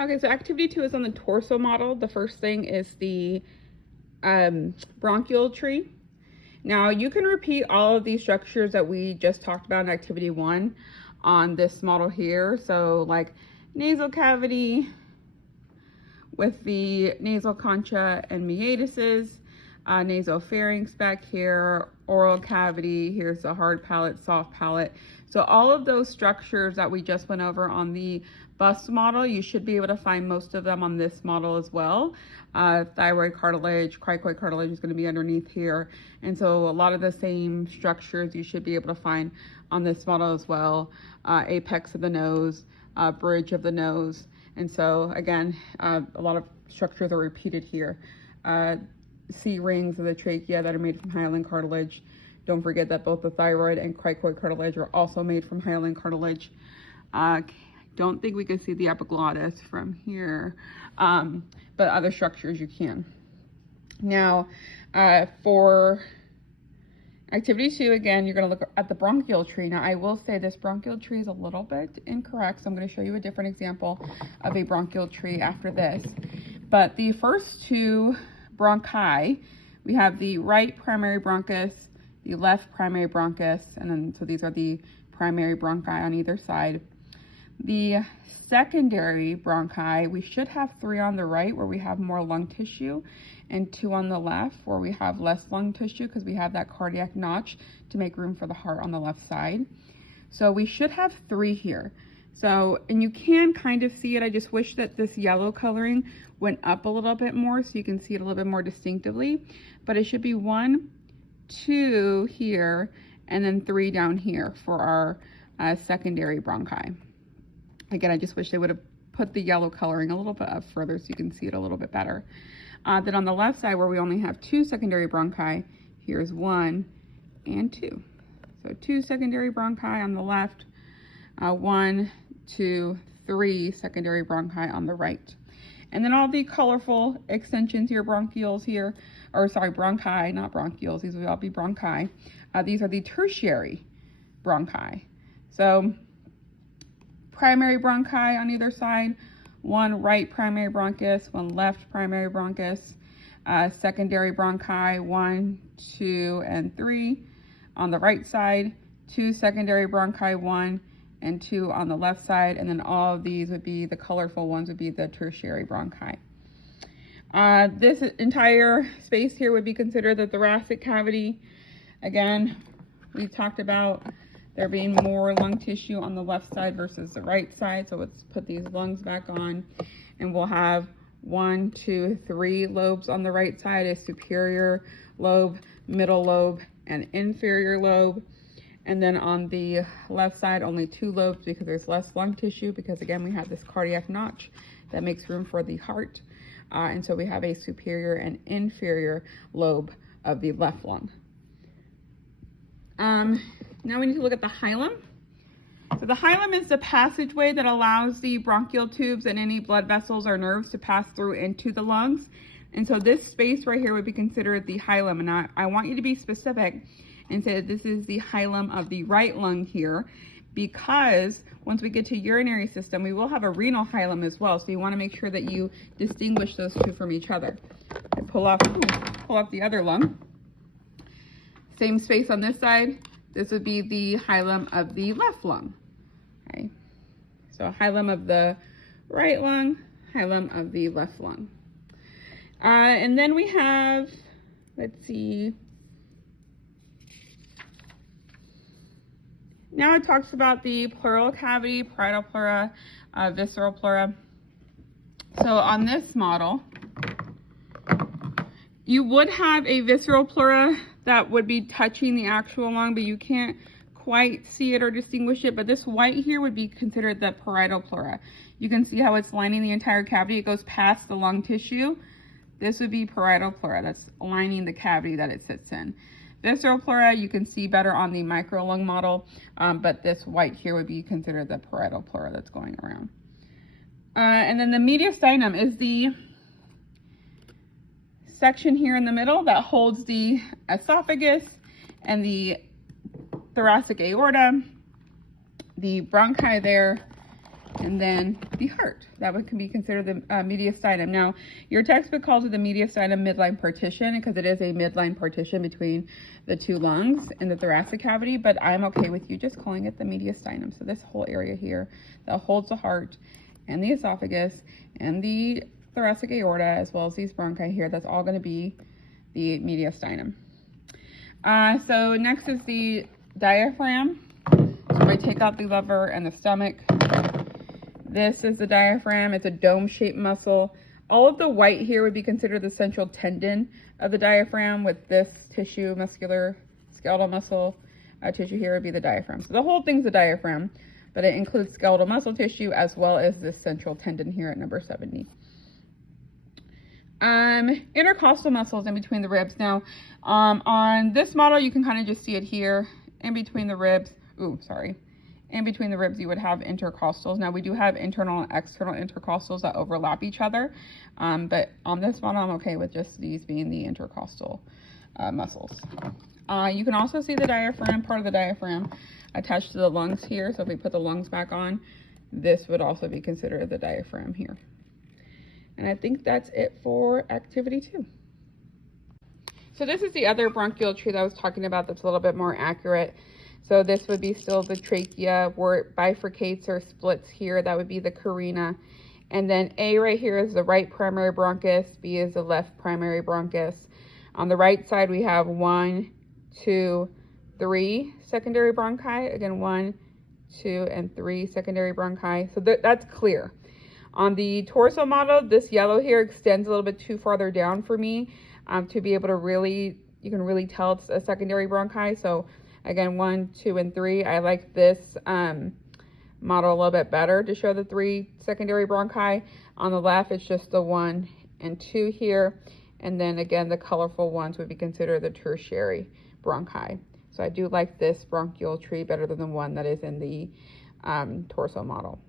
Okay, so activity 2 is on the torso model. The first thing is the bronchial tree. Now you can repeat all of these structures that we just talked about in activity 1 on this model here. So like nasal cavity with the nasal concha and meatuses, nasopharynx back here, oral cavity, here's the hard palate, soft palate. So all of those structures that we just went over on the bust model, you should be able to find most of them on this model as well. Thyroid cartilage, cricoid cartilage is going to be underneath here. And so a lot of the same structures you should be able to find on this model as well. Apex of the nose, bridge of the nose. And so again, a lot of structures are repeated here. C rings of the trachea that are made from hyaline cartilage. Don't forget that both the thyroid and cricoid cartilage are also made from hyaline cartilage. Don't think we can see the epiglottis from here, but other structures you can. Now, for activity 2, again, you're going to look at the bronchial tree. Now, I will say this bronchial tree is a little bit incorrect, so I'm going to show you a different example of a bronchial tree after this. But the first 2 bronchi, we have the right primary bronchus, the left primary bronchus, and then so these are the primary bronchi on either side. The secondary bronchi, we should have 3 on the right where we have more lung tissue, and 2 on the left where we have less lung tissue because we have that cardiac notch to make room for the heart on the left side. So we should have 3 here. So, and you can kind of see it. I just wish that this yellow coloring went up a little bit more so you can see it a little bit more distinctively. But it should be 1, 2 here, and then 3 down here for our secondary bronchi. Again, I just wish they would have put the yellow coloring a little bit up further so you can see it a little bit better. Then on the left side where we only have 2 secondary bronchi, here's 1 and 2. So 2 secondary bronchi on the left, 1, 2, 3 secondary bronchi on the right. And then all the colorful extensions here, bronchioles here, or sorry, bronchi, not bronchioles, these will all be bronchi. These are the tertiary bronchi. So primary bronchi on either side, 1 right primary bronchus, 1 left primary bronchus, secondary bronchi, 1, 2, and 3 on the right side, 2 secondary bronchi, 1 and 2 on the left side, and then all of these would be, the colorful ones would be the tertiary bronchi. This entire space here would be considered the thoracic cavity. Again, we talked about there being more lung tissue on the left side versus the right side. So let's put these lungs back on, and we'll have 1, 2, 3 lobes on the right side, a superior lobe, middle lobe, and inferior lobe. And then on the left side, only 2 lobes because there's less lung tissue, because again, we have this cardiac notch that makes room for the heart. And so we have a superior and inferior lobe of the left lung. Now we need to look at the hilum. So the hilum is the passageway that allows the bronchial tubes and any blood vessels or nerves to pass through into the lungs. And so this space right here would be considered the hilum. And I want you to be specific and say that this is the hilum of the right lung here, because once we get to urinary system, we will have a renal hilum as well. So you want to make sure that you distinguish those 2 from each other. I pull off the other lung. Same space on this side. This would be the hilum of the left lung. Okay. So hilum of the right lung, hilum of the left lung. And then we have, let's see. Now it talks about the pleural cavity, parietal pleura, visceral pleura. So on this model, you would have a visceral pleura that would be touching the actual lung, but you can't quite see it or distinguish it. But this white here would be considered the parietal pleura. You can see how it's lining the entire cavity. It goes past the lung tissue. This would be parietal pleura. That's lining the cavity that it sits in. Visceral pleura, you can see better on the micro lung model, but this white here would be considered the parietal pleura that's going around. And then the mediastinum is the section here in the middle that holds the esophagus and the thoracic aorta. The bronchi there and then the heart. That can be considered the mediastinum. Now, your textbook calls it the mediastinum midline partition because it is a midline partition between the two lungs in the thoracic cavity, but I'm okay with you just calling it the mediastinum. So this whole area here that holds the heart and the esophagus and the thoracic aorta, as well as these bronchi here, that's all going to be the mediastinum. So next is the diaphragm. So if I take out the liver and the stomach, this is the diaphragm. It's a dome-shaped muscle. All of the white here would be considered the central tendon of the diaphragm, with this tissue, muscular skeletal muscle tissue here would be the diaphragm. So the whole thing's the diaphragm, but it includes skeletal muscle tissue as well as this central tendon here at number 70. Intercostal muscles in between the ribs. Now, on this model, you can kind of just see it here in between the ribs. In between the ribs, you would have intercostals. Now, we do have internal and external intercostals that overlap each other, but on this model, I'm okay with just these being the intercostal muscles. You can also see the diaphragm, part of the diaphragm, attached to the lungs here. So if we put the lungs back on, this would also be considered the diaphragm here. And I think that's it for activity 2. So this is the other bronchial tree that I was talking about that's a little bit more accurate. So this would be still the trachea where it bifurcates or splits here. That would be the carina. And then A right here is the right primary bronchus. B is the left primary bronchus. On the right side, we have 1, 2, 3 secondary bronchi. Again, 1, 2, and 3 secondary bronchi. So that's clear. On the torso model, this yellow here extends a little bit too farther down for me to be able to really, you can really tell it's a secondary bronchi. So again, 1, 2, and 3. I like this model a little bit better to show the 3 secondary bronchi. On the left, it's just the 1 and 2 here. And then again, the colorful ones would be considered the tertiary bronchi. So I do like this bronchial tree better than the one that is in the torso model.